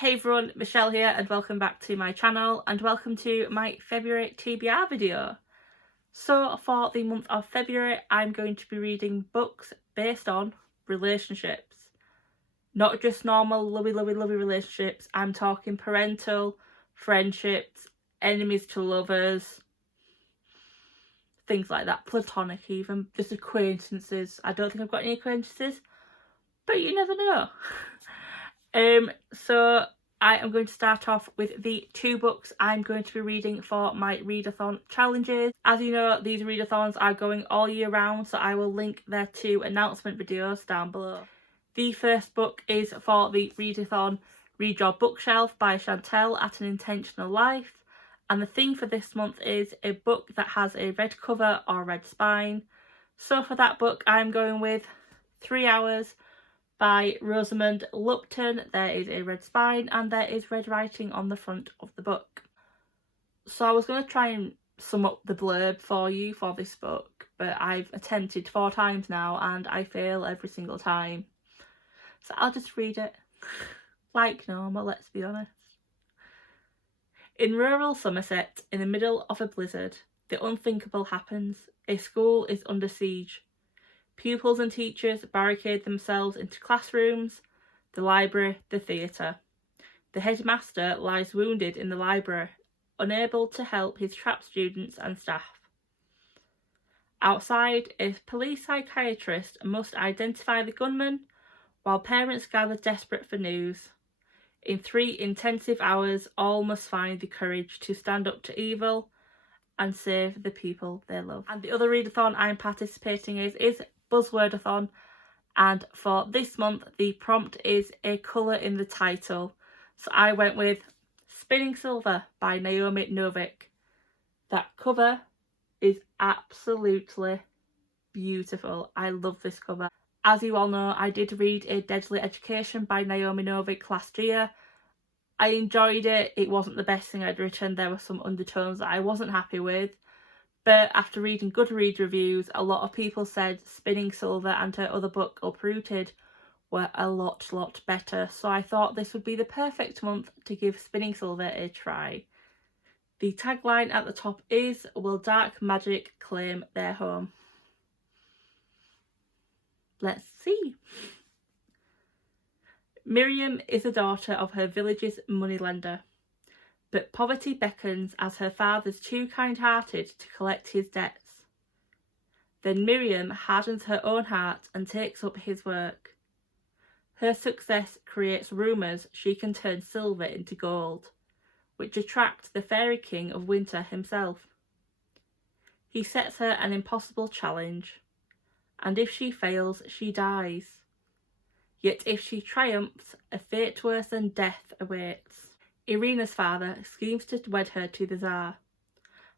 Hey everyone, Michelle here and welcome back to my channel and welcome to my February TBR video. So for the month of February I'm going to be reading books based on relationships. Not just normal lovey relationships, I'm talking parental, friendships, enemies to lovers, things like that, platonic even, just acquaintances. I don't think I've got any acquaintances, but you never know. So I am going to start off with the 2 books I'm going to be reading for my readathon challenges. As you know, these readathons are going all year round, so I will link their 2 announcement videos down below. The first book is for the readathon Read Your Bookshelf by Chantel at an Intentional Life, and the theme for this month is a book that has a red cover or red spine. So for that book I'm going with 3 Hours by Rosamund Lupton. There is a red spine and there is red writing on the front of the book. So I was going to try and sum up the blurb for you for this book, but I've attempted 4 times now and I fail every single time. So I'll just read it like normal, let's be honest. In rural Somerset, in the middle of a blizzard, the unthinkable happens. A school is under siege. Pupils and teachers barricade themselves into classrooms, the library, the theatre. The headmaster lies wounded in the library, unable to help his trapped students and staff. Outside, a police psychiatrist must identify the gunman, while parents gather desperate for news. In 3 intensive hours, all must find the courage to stand up to evil and save the people they love. And the other readathon I'm participating in is Buzzwordathon, and for this month the prompt is a colour in the title. So I went with Spinning Silver by Naomi Novik. That cover is absolutely beautiful. I love this cover. As you all know, I did read A Deadly Education by Naomi Novik last year. I enjoyed it. It wasn't the best thing I'd written. There were some undertones that I wasn't happy with. But after reading Goodreads reviews, a lot of people said Spinning Silver and her other book, Uprooted, were a lot better. So I thought this would be the perfect month to give Spinning Silver a try. The tagline at the top is, "Will dark magic claim their home?" Let's see. Miriam is a daughter of her village's moneylender, but poverty beckons as her father's too kind-hearted to collect his debts. Then Miriam hardens her own heart and takes up his work. Her success creates rumours she can turn silver into gold, which attract the fairy king of winter himself. He sets her an impossible challenge, and if she fails, she dies. Yet if she triumphs, a fate worse than death awaits. Irina's father schemes to wed her to the Tsar.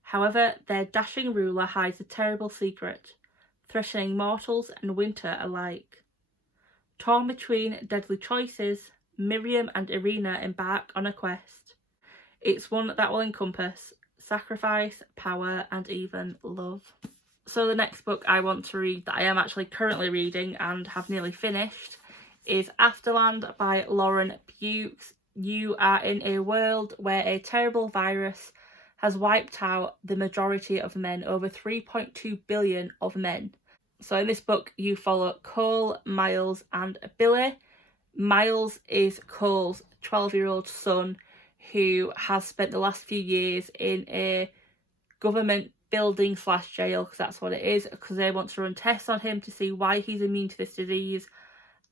However, their dashing ruler hides a terrible secret, threatening mortals and winter alike. Torn between deadly choices, Miriam and Irina embark on a quest. It's one that will encompass sacrifice, power, and even love. So the next book I want to read, that I am actually currently reading and have nearly finished, is Afterland by Lauren Bukes. You are in a world where a terrible virus has wiped out the majority of men, over 3.2 billion of men. So in this book you follow Cole, Miles and Billy. Miles is Cole's 12-year-old son who has spent the last few years in a government building / jail, because that's what it is, because they want to run tests on him to see why he's immune to this disease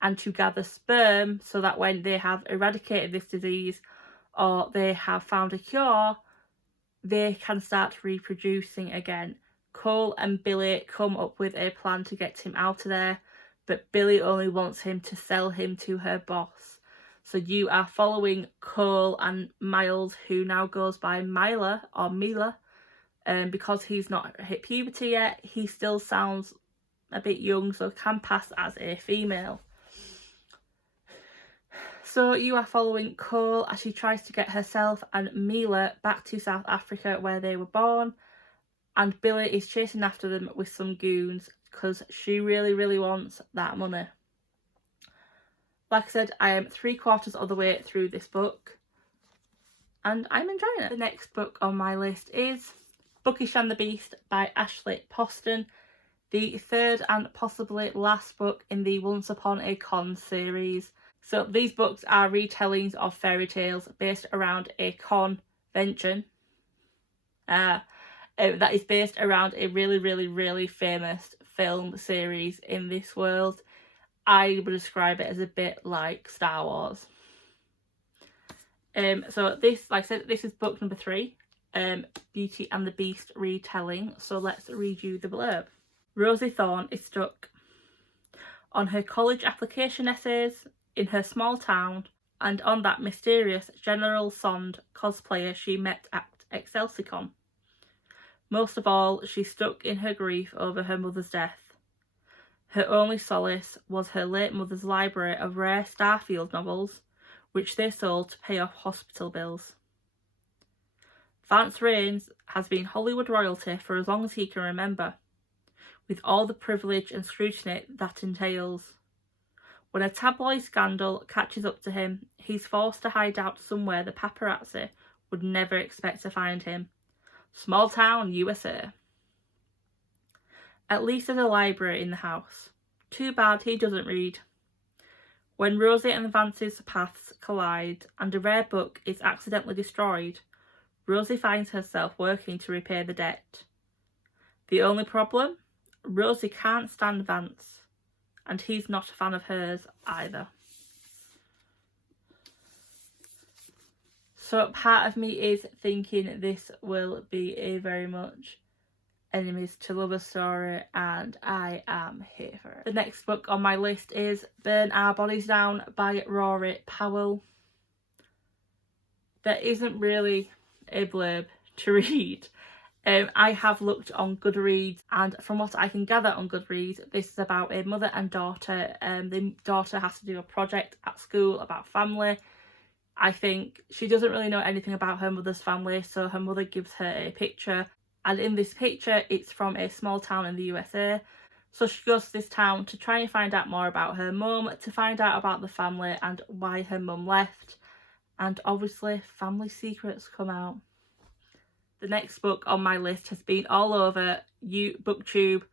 and to gather sperm so that when they have eradicated this disease or they have found a cure, they can start reproducing again. Cole and Billy come up with a plan to get him out of there, but Billy only wants him to sell him to her boss. So you are following Cole and Miles, who now goes by Mila or Mila, because he's not hit puberty yet. He still sounds a bit young, so can pass as a female. So you are following Cole as she tries to get herself and Mila back to South Africa where they were born, and Billy is chasing after them with some goons because she really wants that money. Like I said, I am 3/4 of the way through this book and I'm enjoying it. The next book on my list is Bookish and the Beast by Ashley Poston, the third and possibly last book in the Once Upon a Con series. So these books are retellings of fairy tales based around a convention that is based around a really famous film series in this world. I would describe it as a bit like Star Wars. So this, like I said, this is book number 3, Beauty and the Beast retelling. So let's read you the blurb. Rosie Thorne is stuck on her college application essays, in her small town, and on that mysterious General Sond cosplayer she met at Excelsicon. Most of all, she's stuck in her grief over her mother's death. Her only solace was her late mother's library of rare Starfield novels, which they sold to pay off hospital bills. Vance Raines has been Hollywood royalty for as long as he can remember, with all the privilege and scrutiny that entails. When a tabloid scandal catches up to him, he's forced to hide out somewhere the paparazzi would never expect to find him. Small town USA. At least there's a library in the house. Too bad he doesn't read. When Rosie and Vance's paths collide and a rare book is accidentally destroyed, Rosie finds herself working to repay the debt. The only problem? Rosie can't stand Vance, and he's not a fan of hers either. So part of me is thinking this will be a very much enemies to lovers story, and I am here for it. The next book on my list is Burn Our Bodies Down by Rory Powell. There isn't really a blurb to read. I have looked on Goodreads, and from what I can gather on Goodreads, this is about a mother and daughter. The daughter has to do a project at school about family. I think she doesn't really know anything about her mother's family, so her mother gives her a picture, and in this picture it's from a small town in the USA. So she goes to this town to try and find out more about her mum, to find out about the family and why her mum left, and obviously family secrets come out. The next book on my list has been all over Booktube,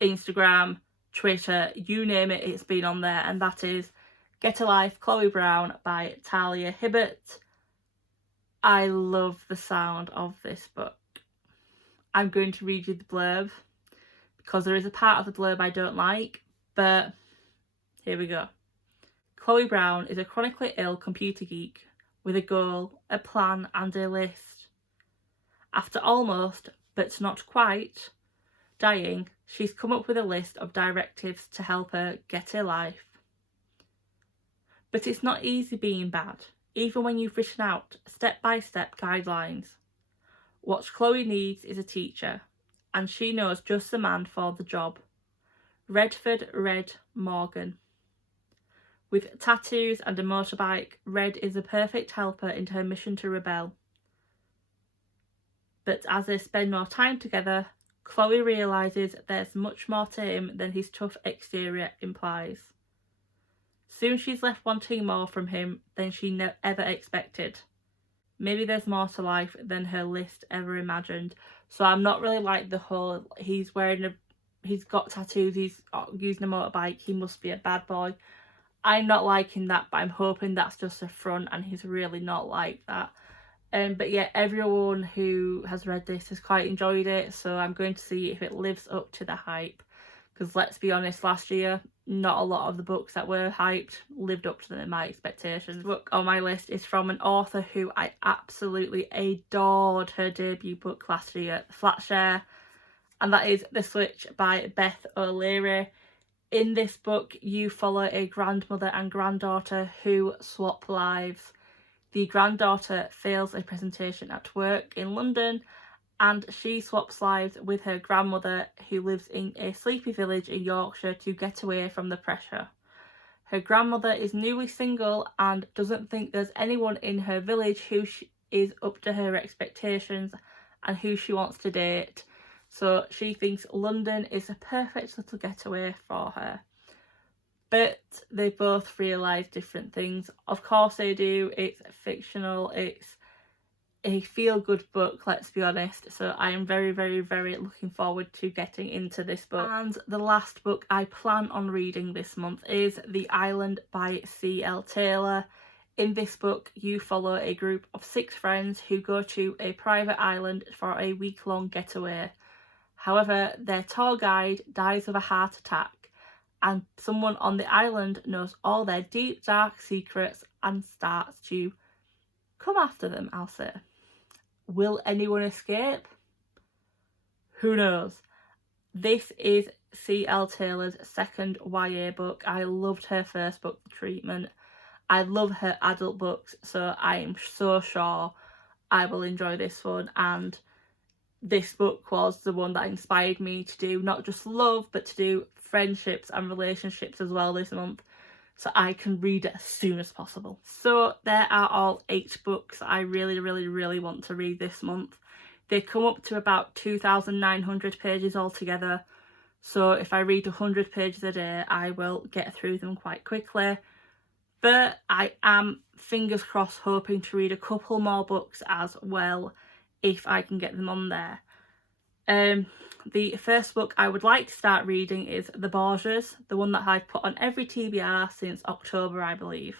Instagram, Twitter, you name it, it's been on there, and that is Get a Life, Chloe Brown by Talia Hibbert. I love the sound of this book. I'm going to read you the blurb because there is a part of the blurb I don't like, but here we go. Chloe Brown is a chronically ill computer geek with a goal, a plan and a list. After almost, but not quite, dying, she's come up with a list of directives to help her get a life. But it's not easy being bad, even when you've written out step-by-step guidelines. What Chloe needs is a teacher, and she knows just the man for the job. Redford Red Morgan. With tattoos and a motorbike, Red is a perfect helper in her mission to rebel. But as they spend more time together, Chloe realises there's much more to him than his tough exterior implies. Soon she's left wanting more from him than she ever expected. Maybe there's more to life than her list ever imagined. So I'm not really like the whole, he's got tattoos, he's using a motorbike, he must be a bad boy. I'm not liking that, but I'm hoping that's just a front and he's really not like that. But yeah, everyone who has read this has quite enjoyed it, so I'm going to see if it lives up to the hype. Because let's be honest, last year, not a lot of the books that were hyped lived up to my expectations. The book on my list is from an author who I absolutely adored her debut book last year, Flatshare, and that is The Switch by Beth O'Leary. In this book, you follow a grandmother and granddaughter who swap lives. The granddaughter fails a presentation at work in London, and she swaps lives with her grandmother who lives in a sleepy village in Yorkshire to get away from the pressure. Her grandmother is newly single and doesn't think there's anyone in her village who is up to her expectations and who she wants to date. So she thinks London is a perfect little getaway for her. but they both realise different things. Of course they do. It's fictional. It's a feel-good book, let's be honest. So I am very, very, very looking forward to getting into this book. And the last book I plan on reading this month is The Island by C.L. Taylor. In this book, you follow a group of 6 friends who go to a private island for a week-long getaway. However, their tour guide dies of a heart attack, and someone on the island knows all their deep, dark secrets and starts to come after them, I'll say. Will anyone escape? Who knows? This is C.L. Taylor's second YA book. I loved her first book, The Treatment. I love her adult books, so I am so sure I will enjoy this one. And this book was the one that inspired me to do not just love, but to do friendships and relationships as well this month, so I can read it as soon as possible. So there are all 8 books I really, really, really want to read this month. They come up to about 2,900 pages altogether, so if I read 100 pages a day, I will get through them quite quickly. But I am, fingers crossed, hoping to read a couple more books as well, if I can get them on there. The first book I would like to start reading is The Borgias, the one that I've put on every TBR since October, I believe.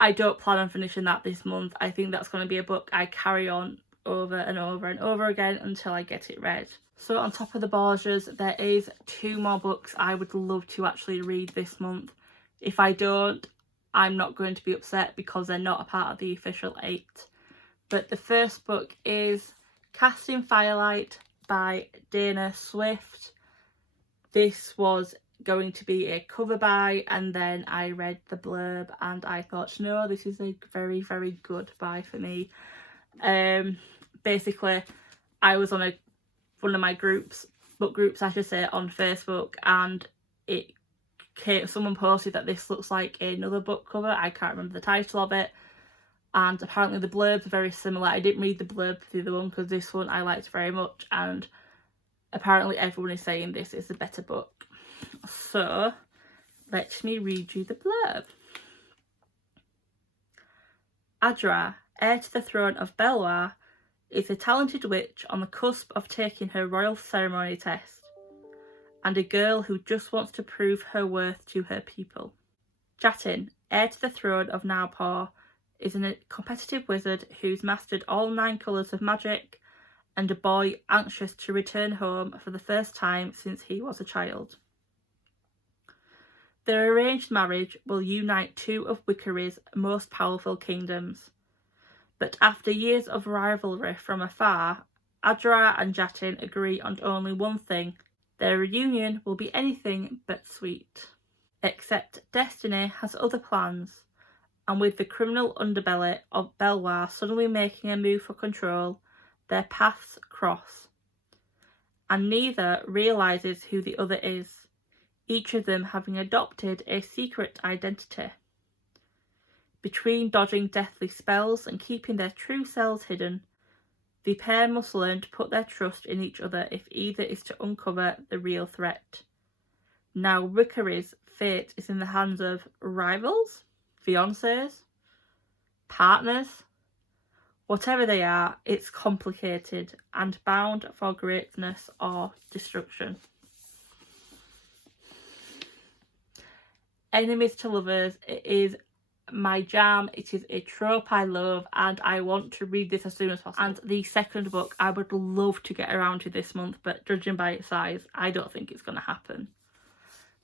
I don't plan on finishing that this month. I think that's going to be a book I carry on over and over and over again until I get it read. So on top of The Borgias, there is 2 more books I would love to actually read this month. If I don't, I'm not going to be upset because they're not a part of the official 8. But the first book is Casting Firelight by Dana Swift. This was going to be a cover buy, and then I read the blurb and I thought, no, this is a very, very good buy for me. Basically, I was on one of my book groups I should say, on Facebook, and someone posted that this looks like another book cover. I can't remember the title of it. And apparently the blurbs are very similar. I didn't read the blurb for the other one because this one I liked very much, and apparently everyone is saying this is the better book. So let me read you the blurb. Adra, heir to the throne of Belwar, is a talented witch on the cusp of taking her royal ceremony test, and a girl who just wants to prove her worth to her people. Jatin, heir to the throne of Naupor, is a competitive wizard who's mastered all 9 colours of magic, and a boy anxious to return home for the first time since he was a child. Their arranged marriage will unite 2 of Wickery's most powerful kingdoms. But after years of rivalry from afar, Adra and Jatin agree on only one thing: their reunion will be anything but sweet. Except destiny has other plans, and with the criminal underbelly of Belwar suddenly making a move for control, their paths cross, and neither realises who the other is, each of them having adopted a secret identity. Between dodging deathly spells and keeping their true selves hidden, the pair must learn to put their trust in each other if either is to uncover the real threat. Now Wickery's fate is in the hands of rivals, fiancés, partners. Whatever they are, it's complicated and bound for greatness or destruction. Enemies to lovers, it is my jam. It is a trope I love, and I want to read this as soon as possible. And the second book I would love to get around to this month, but judging by its size, I don't think it's going to happen.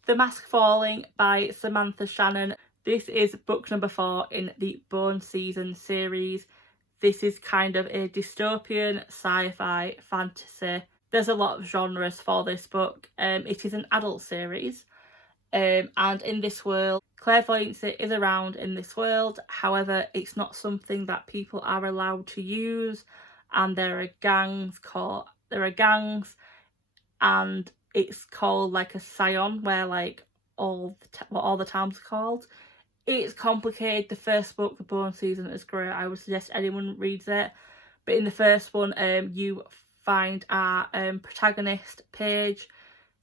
The Mask Falling by Samantha Shannon. This is book number 4 in the Bone Season series. This is kind of a dystopian, sci-fi, fantasy. There's a lot of genres for this book. It is an adult series. And in this world, clairvoyancy is around in this world. However, it's not something that people are allowed to use. And there are gangs, and it's called like a scion, where like all the towns are called. It's complicated. The first book, The Bone Season, is great. I would suggest anyone reads it. But in the first one, you find our protagonist, Paige.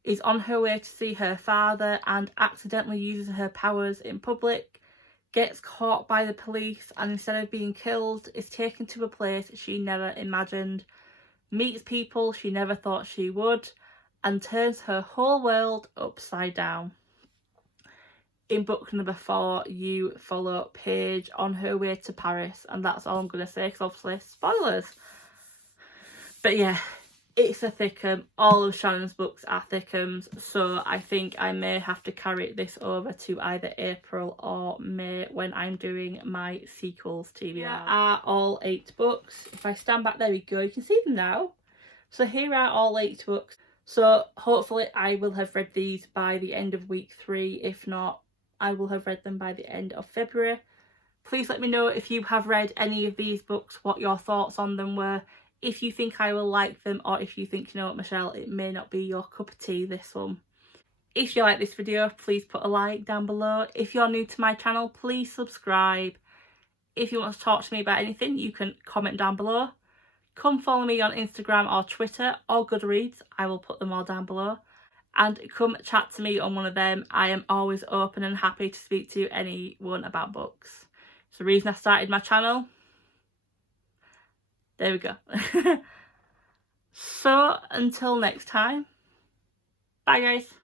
is on her way to see her father and accidentally uses her powers in public, gets caught by the police, and instead of being killed is taken to a place she never imagined, meets people she never thought she would, and turns her whole world upside down. In book number 4, you follow Paige on her way to Paris, and that's all I'm going to say because obviously spoilers. But yeah, it's a thickum. All of Shannon's books are thickums, so I think I may have to carry this over to either April or May when I'm doing my sequels TBR. Here are all 8 books. If I stand back, there we go, you can see them now. So here are all 8 books. So hopefully I will have read these by the end of week 3. If not, I will have read them by the end of February. Please let me know if you have read any of these books, what your thoughts on them were, if you think I will like them, or if you think, you know what, Michelle, it may not be your cup of tea, this one. If you like this video, please put a like down below. If you're new to my channel, please subscribe. If you want to talk to me about anything, you can comment down below. Come follow me on Instagram or Twitter or Goodreads. I will put them all down below. And come chat to me on one of them. I am always open and happy to speak to anyone about books. It's the reason I started my channel. There we go. So until next time, bye guys.